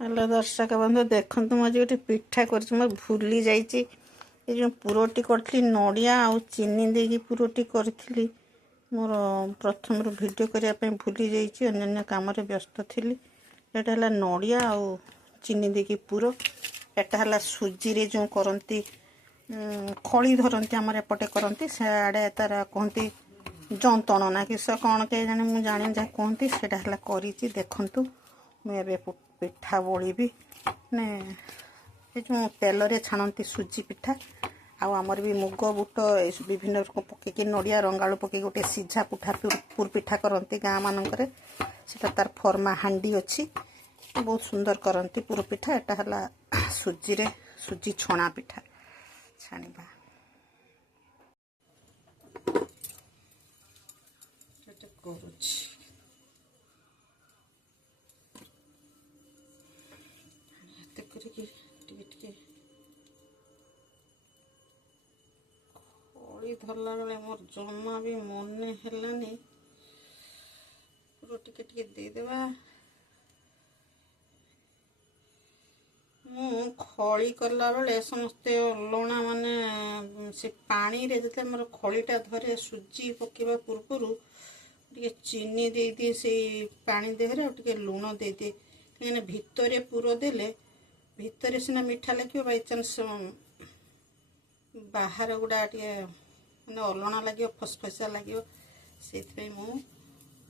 Hello दर्शक बंधु देखु मुझे गोटे पिठा कर भूली जाइए जो पुरटी करी नड़िया आ चीनी देकी पुरटी करी मोर प्रथम वीडियो करने भूली जाइए अन्य काम व्यस्त थी। एटा है नड़िया आ चीनी देकी पुर एटा है सुजी रे जो करती खड़ी धरती आमर एपटे करती सियाड़े तार कहती जंतण ना कि कौन के जाने मुझे जानी जहाँ कहती से देखु मुझे पिठा बोली ने जो तेल रे छाणती सुजी पिठा आमर भी मुग बुट विभिन्न रकम पकईकि नड़िया रंगालू पकई गोटे सीझा पिठा पुर पिठा करती गाँ मानक से तार फर्मा हांडी अच्छी बहुत सुंदर करती पुर पिठा एटा है सुजी रे सुजी छणा पिठा छाणीबा करुच्छी खड़ी धरला बेले मोर जमा भी मने हेलानी पूरा टिके देदेबा मु खड़ी करला बेले समस्ते लणा माने से पानी रे जते मोर खड़ीटा धरे सुजी पकेबा पूर्वरु टिके चीनी दे दिए से पानी देहरे टिके लुण दे दिए कहीं भितरे पूर देले भितर सीना मीठा लगे बाई चान्स बाहर गुड़ा टे मैंने अलणा लगे फसफसिया लगे से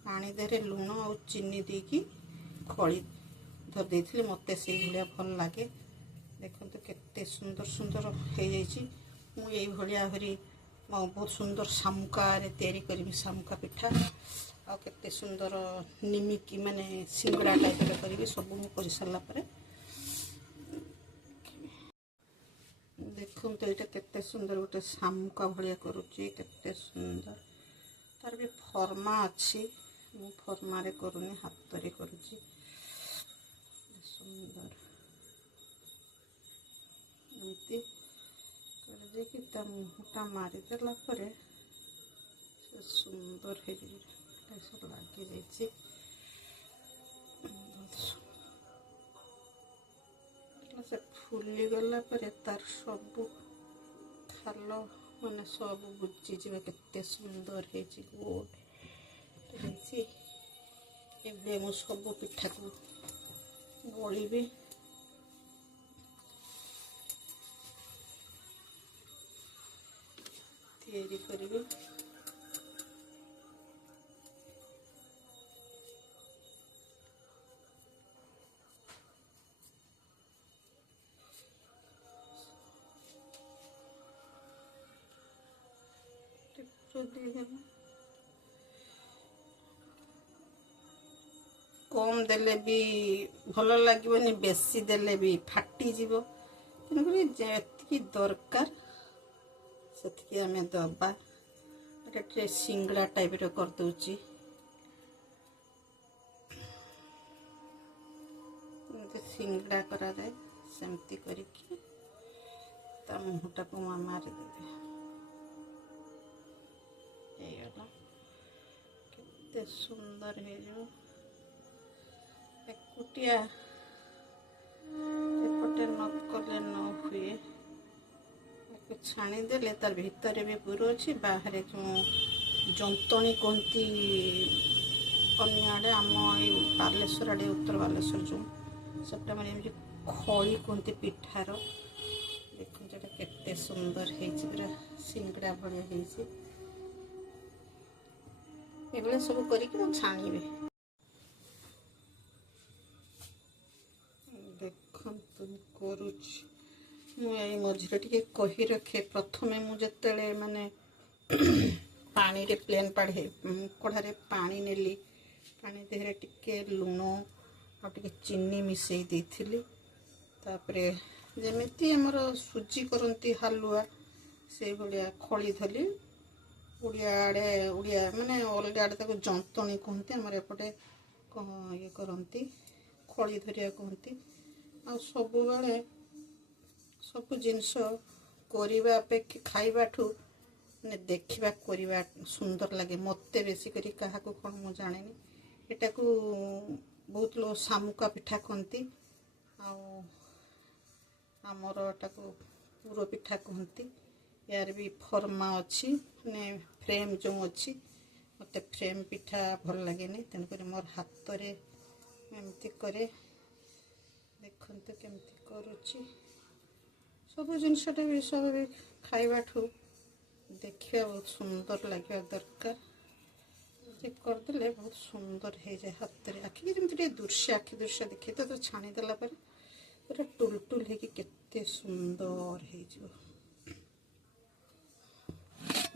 पानी देहरे लुण आ चीनी देकी खड़ी धर देती मत से भाया भल लगे देखो केते सुंदर सुंदर हो जाइए आहरी बहुत सुंदर शामुका तैयारी करी शामुका पिठा आ केते सुंदर निमिकी माने सिंगड़ा टाइप करी सब मुझे कर सारा पर देखो तो यहाँ केते सुंदर गोटे शामुका भाया करुच्ची केते सुंदर तार भी फर्मा अच्छी मु फर्मा रे करूनी हाथ रे करुच्ची सुंदर एमती कर मुहटा मारिदेला सुंदर सब लगी जाइए से फुली गला परे तार सब खाल माने सब बुझी जाए केते सुंदर गोटे मु सब पिठा को गली तैयारी करी कम देले भी भल लगे बेसी देले भी फाटी जीवो जी दरकार से आम दबा टे सिंगड़ा टाइप कर दूची सिंगड़ा करा जाए सेमती करके मुहटा को मारिदेवे केते सुंदर हो एकुटिया एपटे नकले न हुए छाणीदे तार भितर भी पूर अच्छी बाहर जो जंतणी कहती अन्य आड़े आम बालेश्वर आड़े उत्तर बालेश्वर जो सबटा मैंने खड़ी कहती पिठार देखो जो केते सुंदर पूरा सिंगड़ा भाया ये सब करके छाणीबे देखु करुच्ची मझे टे कही रखे प्रथम मुझे माने पानी रे प्लेन पाड़े कढ़ारे पानी नेली पानी देहरे टिके लुण आ चीनी मिसई देथिली तापरे जेमिति हमर सुजी करती हालुआ से भाया खड़ी धली उड़िया माने अलग आड़े ताको जंतणी कहते आमर एपटे ये करती खड़ी धरिया कहती आ सब बेले सब जिनस करवा अपेक्षा खाइबाठू ने देखा करवा सुंदर लगे मत बेसी करी क्या कौन मुझे जाने एटा को बहुत लोग शामुका पिठा कहती आमर एटाको पूर पिठा कहती यार भी फर्मा अच्छी ने फ्रेम जो अच्छी मत फ्रेम पिठा भल लगे तेणुक मोर हाथ में एमती करे देखते केमती करुच्ची सब जिनसटा भी स्वाभाविक खाइबा ठू देखिए बहुत सुंदर लगे दरकार करदे बहुत सुंदर हो जाए हाथ में आखि जमी दूरसे आखि दूरसे देखिए तो छाणीदेला पूरा टुलटुल होते सुंदर हो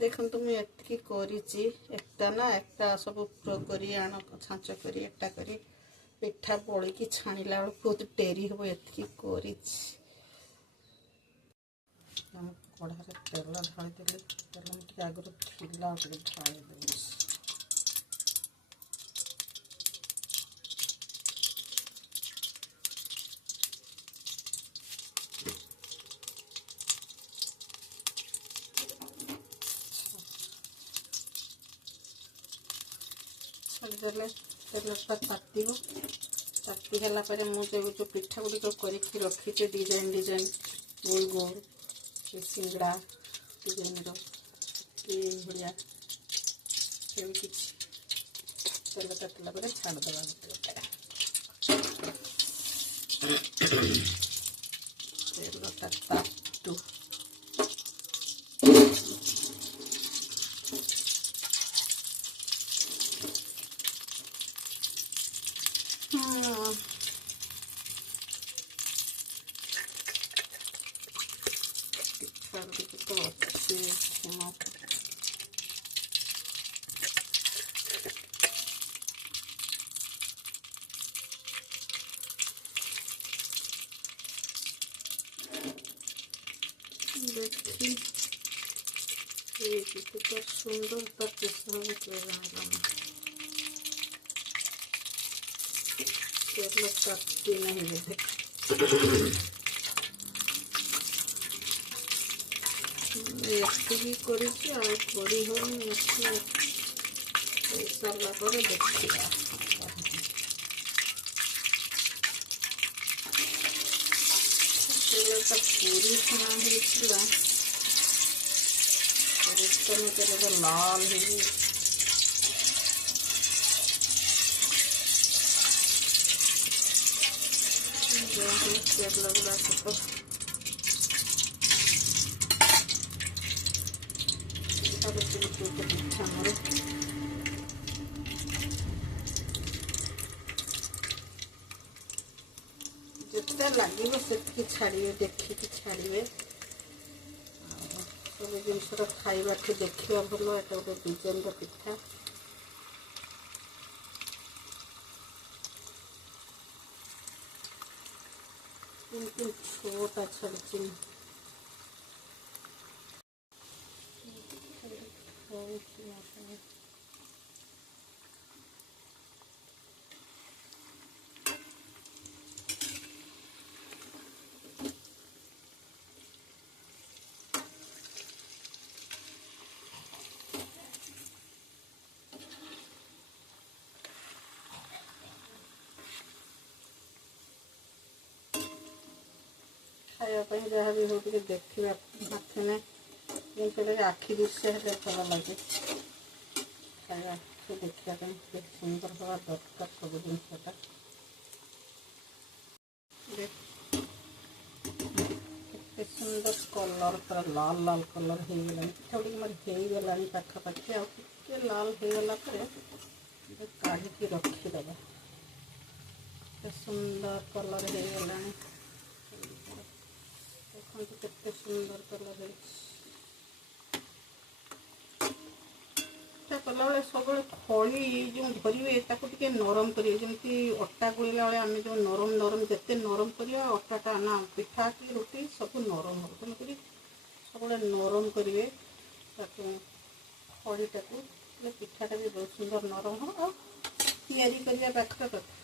देखो मुझे करता ना एक सब पुर कर आण छाँच कर एटा कर पिठा बड़ी की छाणिला बेल बहुत डेरी हम ये कढ़ारे तेल ढाईदेली तेल आगुरी थिला ढाईदेली छाड़ीदे तेलटा तातिब तातीगला मुझे जो पिठा गुड़िक करखी रखीचे डिजाइन डिजाइन गोल गोल सिंगड़ा डिजाइन भाया तेल तातिला छाड़देवा तेलटा तातु तो अच्छे देखी तो सुंदर तक तेल ताती नहीं बोधे एति करी हो सारा देखा तेलटा पूरी छଣା होता तेल लाल हो तेल गुड़ा सब पिठा मोर जिते लगे से छाड़े देखिए छाड़े सब जिन खाइबा देखा भल एटा गोटे डिजाइन पिठा छोटा छाड़ी खायापी जहाँ भी हो देखा हाथ में जिनसे आखि दृश्य है भल लगे खाया देखा सुंदर हवा दरकार सब जिनटा केते सुंदर कलर पूरा लाल लाल कलर हो गला पिठा गुड़ी मोर होगला पाखापाखि आगे लाल होगला काढ़ी रखीदे सुंदर कलर होगला देखते केते सुंदर कलर कला बेले सब खड़ी जो धरवे नरम करेंगे जमी अटा गुड़ला बेले आम जो नरम नरम जिते नरम करवा अटाटा ना पिठा कि रुटी सब नरम हो तेणुक सब नरम करेंगे खड़ीटा को पिठाटा भी बहुत सुंदर नरम हो तैयारी करवा पाखर कथा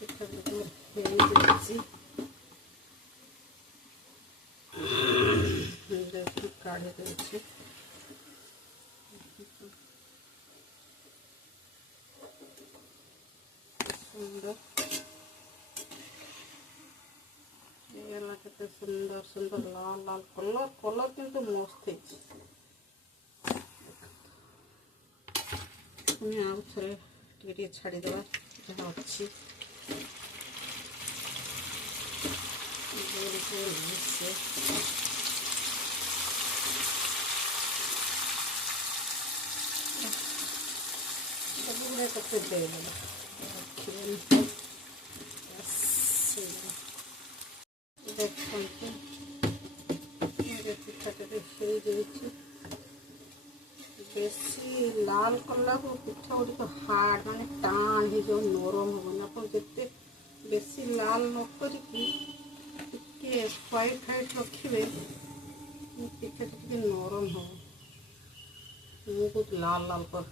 पिठा देखी काढ़ी दे सुंदर ये केते सुंदर सुंदर लाल लाल कलर कलर किंतु मस्त है। आउ थे टे छाड़ीद जहाँ अच्छी सब गुड़ा कते देखते पिठाटे हो जाए बेसी लाल कला को पिठा गुड़िक हार्ड माने टाण हो जो नरम हम आप जिते बेसी लाल न करके व्हाइट व्हाइट रखिए पिठा टे नरम हम बहुत लाल लाल कर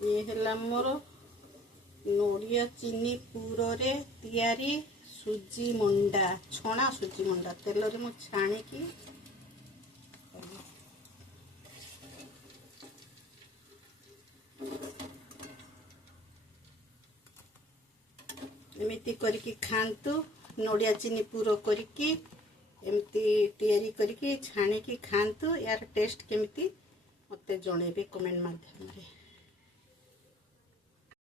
ये है मोर नड़िया चीनी पूर रे तैयारी सुजी मंडा छणा सुजी मंडा तेल रे मु छाणी की एमती करके खातु नड़िया चीनी पूर करके एमती तैयारी करके छाणी की खातु यार टेस्ट केमिति मते जणेबे कमेंट माध्यम रे।